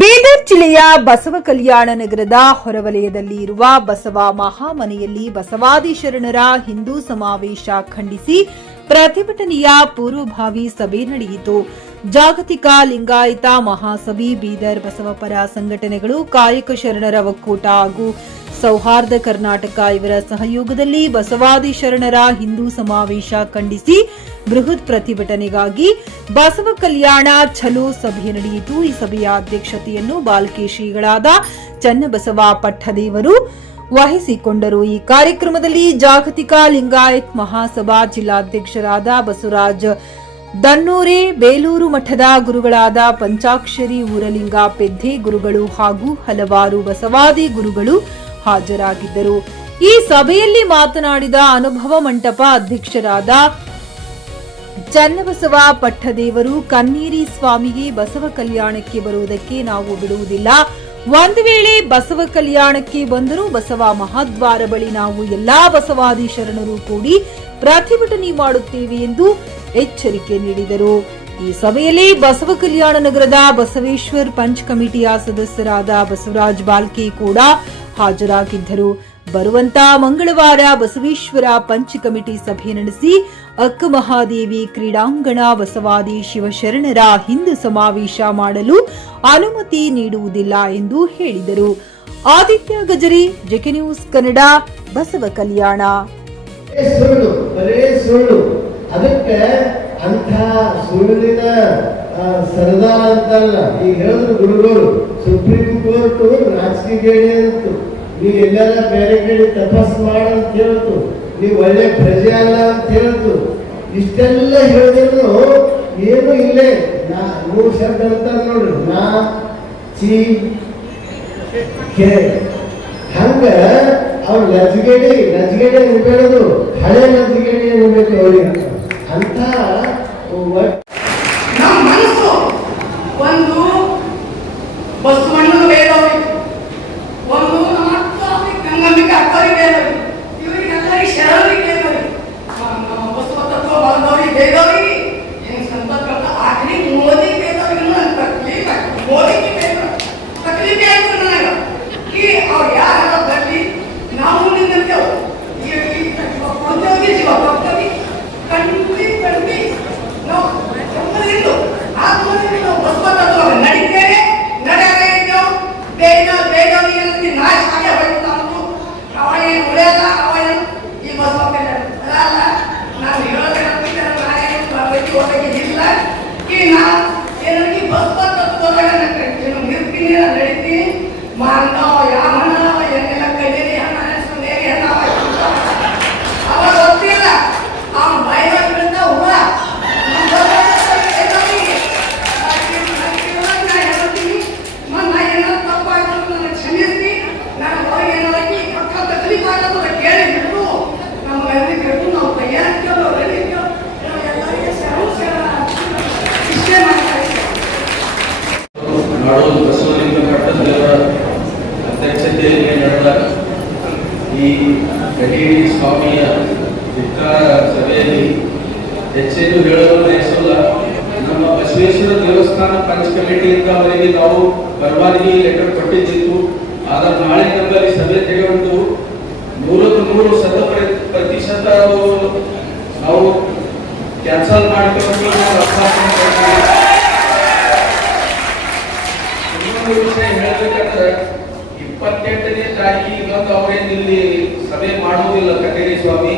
ಬೀದರ್ ಜಿಲ್ಲೆಯ ಬಸವ ಕಲ್ಯಾಣ ನಗರದ ಹೊರವಲಯದಲ್ಲಿ ಇರುವ ಬಸವ ಮಹಾಮನೆಯಲ್ಲಿ ಬಸವಾದಿ ಶರಣರ ಹಿಂದೂ ಸಮಾವೇಶ ಖಂಡಿಸಿ ಪ್ರತಿಭಟನೆಯ ಪೂರ್ವಭಾವಿ ಸಭೆ ನಡೆಯಿತು. ಜಾಗತಿಕ ಲಿಂಗಾಯತ ಮಹಾಸಭೆ, ಬೀದರ್ ಬಸವಪರ ಸಂಘಟನೆಗಳು, ಕಾಯಕ ಶರಣರ ಒಕ್ಕೂಟ ಹಾಗೂ ಸೌಹಾರ್ದ ಕರ್ನಾಟಕ ಇವರ ಸಹಯೋಗದಲ್ಲಿ ಬಸವಾದಿ ಶರಣರ ಹಿಂದೂ ಸಮಾವೇಶ ಖಂಡಿಸಿ ಬೃಹತ್ ಪ್ರತಿಭಟನೆಗಾಗಿ ಬಸವ ಕಲ್ಯಾಣ ಛಲೋ ಸಭೆ ನಡೆಯಿತು. ಈ ಸಭೆಯ ಅಧ್ಯಕ್ಷತೆಯನ್ನು ಬಾಲ್ಕಿ ಶ್ರೀಗಳಾದ ಚನ್ನಬಸವ ಪಟ್ಟದೇವರು ವಹಿಸಿಕೊಂಡರು. ಈ ಕಾರ್ಯಕ್ರಮದಲ್ಲಿ ಜಾಗತಿಕ ಲಿಂಗಾಯತ್ ಮಹಾಸಭಾ ಜಿಲ್ಲಾಧ್ಯಕ್ಷರಾದ ಬಸವರಾಜ್ ದನ್ನೂರೆ, ಬೇಲೂರು ಮಠದ ಗುರುಗಳಾದ ಪಂಚಾಕ್ಷರಿ ಊರಲಿಂಗ ಪೆದ್ದೆ ಗುರುಗಳು ಹಾಗೂ ಹಲವಾರು ಬಸವಾದಿ ಗುರುಗಳು ಹಾಜರಾಗಿದ್ದರು. ಈ ಸಭೆಯಲ್ಲಿ ಮಾತನಾಡಿದ ಅನುಭವ ಮಂಟಪ ಅಧ್ಯಕ್ಷರಾದ ಚನ್ನಬಸವ ಪಟ್ಟದೇವರು, ಕನ್ನೀರಿ ಸ್ವಾಮಿಗೆ ಬಸವ ಕಲ್ಯಾಣಕ್ಕೆ ಬರುವುದಕ್ಕೆ ನಾವು ಬಿಡುವುದಿಲ್ಲ. ಒಂದು ವೇಳೆ ಬಸವ ಕಲ್ಯಾಣಕ್ಕೆ ಬಂದರೂ ಬಸವ ಮಹಾದ್ವಾರ ಬಳಿ ನಾವು ಎಲ್ಲಾ ಬಸವಾದಿ ಶರಣರು ಕೂಡಿ ಪ್ರತಿಭಟನೆ ಮಾಡುತ್ತೇವೆ ಎಂದು ಎಚ್ಚರಿಕೆ ನೀಡಿದರು. ಈ ಸಭೆಯಲ್ಲಿ ಬಸವ ಕಲ್ಯಾಣ ನಗರದ ಬಸವೇಶ್ವರ್ ಪಂಚ್ ಕಮಿಟಿಯ ಸದಸ್ಯರಾದ ಬಸವರಾಜ್ ಬಾಲ್ಕೆ ಕೂಡ ಹಾಜರಾಗಿದ್ದರು. ಬರುವಂತ ಮಂಗಳವಾರ ಬಸವೇಶ್ವರ ಪಂಚ್ ಕಮಿಟಿ ಸಭೆ ನಡೆಸಿ ಅಕ್ಕ ಮಹಾದೇವಿ ಕ್ರೀಡಾಂಗಣ ಬಸವಾದಿ ಶಿವಶರಣರ ಹಿಂದೂ ಸಮಾವೇಶ ಮಾಡಲು ಅನುಮತಿ ನೀಡುವುದಿಲ್ಲ ಎಂದು ಹೇಳಿದರು. ಆದಿತ್ಯ ಗಜರಿ, ಜೆಕೆ ನ್ಯೂಸ್ ಕನ್ನಡ, ಬಸವ ಕಲ್ಯಾಣ. ಅದಕ್ಕೆ ಅಂತ ಸುಳ್ಳಿನ ಸರ್ದಾರ ಅಂತಲ್ಲ. ಈಗ ಹೇಳಿದ್ರು ಗುರುಗಳು, ಸುಪ್ರೀಂ ಕೋರ್ಟ್ ರಾಜಕೀಯ ಅಂತು, ನೀವು ಎಲ್ಲೆಲ್ಲ ಬೇರೆ ಕಡೆ ತಪಸ್ ಮಾಡಂತ ಹೇಳ್ತು, ನೀವು ಒಳ್ಳೆ ಪ್ರಜೆ ಅಲ್ಲ ಅಂತ ಹೇಳ್ತು. ಇಷ್ಟೆಲ್ಲ ಹೇಳಿದ್ರು ಏನು ಇಲ್ಲೇ 3 ಶಬ್ದ ಅಂತಾರೆ ನೋಡ್ರಿ, ನಾ ಚಿ ಕೆ. ಹಂಗ ಅವ್ರು ಲಜ್ಗೇಡಿ ಅನ್ಬೇಡದು, ಹಳೆ ಲಜ್ಗೇಡಿ ಅನ್ಬೇಕು ಅವ್ರಿಗೆ. ಅಂತ ನಮ್ಮ ಮನಸ್ಸು ಒಂದು ಬಸವಣ್ಣನ ವೇದವ್ರಿ, ಒಂದು ನಮ್ಮ ಗಂಗಮ್ಮಿಗೆ ಅಕ್ಕರಿಗೆ ವೇದವ್ರಿ, ಇವರಿಗೆಲ್ಲರಿಗೆ ಶರಣರಿಗೆ ವೇದವ್ರಿ, ನಮ್ಮ ಬಸವ ತತ್ವ ಬಂದವ್ರಿಗೆ ವೇದವ್ರಿ, ಹೆಂಗ್ ಸಂಪರ್ಕ ಆಖರಿ ಮೋದಿ ವೇದವ್ರಿ. ಮೋದಿಗೆ ತಕ್ಲೀಫ್ ಹೇಳ್ತಾರೆ ನನಗೆ, ಈ ಅವ್ರು ಯಾರೆಲ್ಲ ಬರಲಿ ನಾವು ನಿಂತಿರ್ತೇವೆ. ಕೊಡ್ತೇವೆ ಜೀವ ಕೊಡ್ತೇವೆ, ಕಂಡಿ ನಾವು ಹಿಂದೂ ಆತ್ಮದಲ್ಲಿ ನಾವು ಬಸವ ತತ್ವ ನಡೀತೇವೆ, ನಡೆಯದೇ ಇದ್ದೇವೆ. ಬೇಗ ನಾಶ ಆಗಿ ಹೋಯ್ತು. ನಮ್ದು ಅವ ಏನು ಉಳಿಯಲ್ಲ, ಅವ ಏನು ಈ ಬಸವ ಅಲ್ಲ. ನಾವು ಇಲ್ಲ ಈ ನಾವು ಏನು ಈ ಬಸವ ತತ್ವದಾಗ ನಿರ್ಪಿನ ನಡೀತಿ ಮಾನವ ಯಾವನ ಏನೆಲ್ಲ ಕೈಯಲ್ಲಿ ಹಣ ಅವ ಗೊತ್ತಿಲ್ಲ. ಅವನು ಬೈಬಲ್ನಿಂದ ಹುಳ ಕ್ಷಮಿಸಿ, ನಾನು ಹೊರಗೆ ಏನಾಗಿ ಪಕ್ಕ ತಕಲೀಫ್ ಆಗೋದು ಕೇಳಿ ಬಿಟ್ಟು ನಮ್ಗೆ ಅಲ್ಲಿ ಕೆಟ್ಟು ನಾವು ತಯಾರಿಸ್ತೇವೆ, ರೆಡಿದ್ದೇವೆ, ಎಲ್ಲರಿಗೆ ಇಷ್ಟೇ ಮಾಡ್ತಾ ನಾಡೋದು ಬಸವಲಿಂಗ ಪಟ್ಟದೇವರ ಅಧ್ಯಕ್ಷತೆಯಲ್ಲಿ ನಡೆದ ಈ ಕಟೀಡಿ ಸ್ವಾಮಿಯ ಧಿಕ್ಕಾರ ಸಭೆಯಲ್ಲಿ ಹೆಚ್ಚೇನು ಹೇಳಲು ಬಯಸಲ್ಲ. ನಮ್ಮ ಬಸವೇಶ್ವರ ದೇವಸ್ಥಾನ ಪಂಚ್ ಕಮಿಟಿಯಿಂದ ಅವರಿಗೆ ನಾವು ಪರವಾನಗಿ ಲೆಟರ್ ಕೊಟ್ಟಿದ್ದಿತ್ತು. ಆದರೆ ನಾಳೆ ನಮ್ಮಲ್ಲಿ ಸಭೆ ತೆಗೆದುಕೊಂಡು 100% ನಾವು ಕ್ಯಾನ್ಸಲ್ ಮಾಡ್ಕೊಂಡು ಇನ್ನೊಂದು ವಿಷಯ ಹೇಳಬೇಕಂದ್ರೆ 28ನೇ ತಾರೀಕಿಗೆ ಇವತ್ತು ಅವರೇನು ಇಲ್ಲಿ ಸಭೆ ಮಾಡುವುದಿಲ್ಲ ಕಟೇರಿ ಸ್ವಾಮಿ.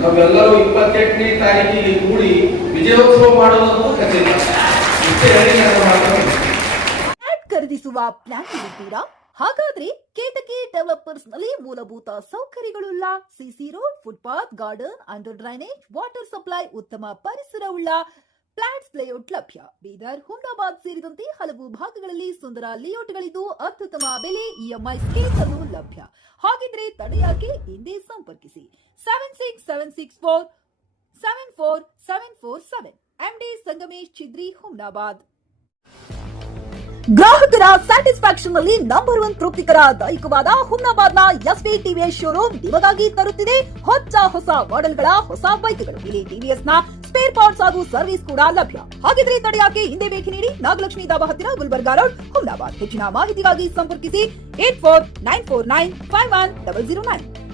ನಾವೆಲ್ಲರೂ 28ನೇ ತಾರೀಕಿಗೆ ಕೂಡಿ ವಿಜಯೋತ್ಸವ ಮಾಡೋದಂತೂ ಖಚಿತ. ಇಷ್ಟೇ ಹೇಳಿ ನಾನು ಮಾತಾಡ್ತೀನಿ. ಖರೀದಿಸುವ ಪ್ಲಾನ್ ಇದ್ದೀರಾ? ಹಾಗಾದ್ರೆ ಕೇತಕಿ ಡೆವಲಪರ್ಸ್ ನಲ್ಲಿ ಮೂಲಭೂತ ಸೌಕರ್ಯಗಳುಳ್ಳ CC road, footpath, garden, under drainage, water supply, ಉತ್ತಮ ಪರಿಸರವುಳ್ಳ ಫ್ಲಾಟ್ಸ್ ಲೇಔಟ್ ಲಭ್ಯ. ಬೀದರ್, ಹುಮ್ನಾಬಾದ್ ಸೇರಿದಂತೆ ಹಲವು ಭಾಗಗಳಲ್ಲಿ ಸುಂದರ ಲೇಔಟ್ಗಳಿದ್ದು ಅತ್ಯುತ್ತಮ ಬೆಲೆ, ಇಎಂಐ ಸ್ಕೀಮ್ಸ್ ಅನ್ನು ಲಭ್ಯ. ಹಾಗಿದ್ರೆ ತಡೆಯಾಕೆ? ಹಿಂದೆ ಸಂಪರ್ಕಿಸಿ 7676474747. ಎಂಡಿ ಸಂಗಮೇಶ್ ಚಿದ್ರಿ, ಹುಮ್ನಾಬಾದ್. ಗ್ರಾಹಕರ ಸ್ಯಾಟಿಸ್ಫ್ಯಾಕ್ಷನ್ ನಲ್ಲಿ ನಂಬರ್ 1 ತೃಪ್ತಿಕರ ದೈಹಿಕವಾದ ಹುಮ್ನಾಬಾದ್ನ ಎಸ್ವಿ ಟಿವಿಎಸ್ ಶೋರೂಮ್ ನಿಮಗಾಗಿ ತರುತ್ತಿದೆ ಹೊಸ ಮಾಡೆಲ್ಗಳ ಹೊಸ ಬೈಕ್ಗಳು. ಇಲ್ಲಿ ಟಿವಿಎಸ್ ನ ಸ್ಪೇರ್ ಪಾರ್ಟ್ಸ್ ಹಾಗೂ ಸರ್ವಿಸ್ ಕೂಡ ಲಭ್ಯ. ಹಾಗಿದ್ರೆ ತಡೆಯಾಕೆ ಹಿಂದೆ ಭೇಟಿ ನೀಡಿ ನಾಗಲಕ್ಷ್ಮಿ ದಾಬಾ ಹತ್ತಿರ ಗುಲ್ಬರ್ಗಾ ರೋಡ್, ಹುಮ್ನಾಬಾದ್. ಹೆಚ್ಚಿನ ಮಾಹಿತಿಗಾಗಿ ಸಂಪರ್ಕಿಸಿ 8494951009.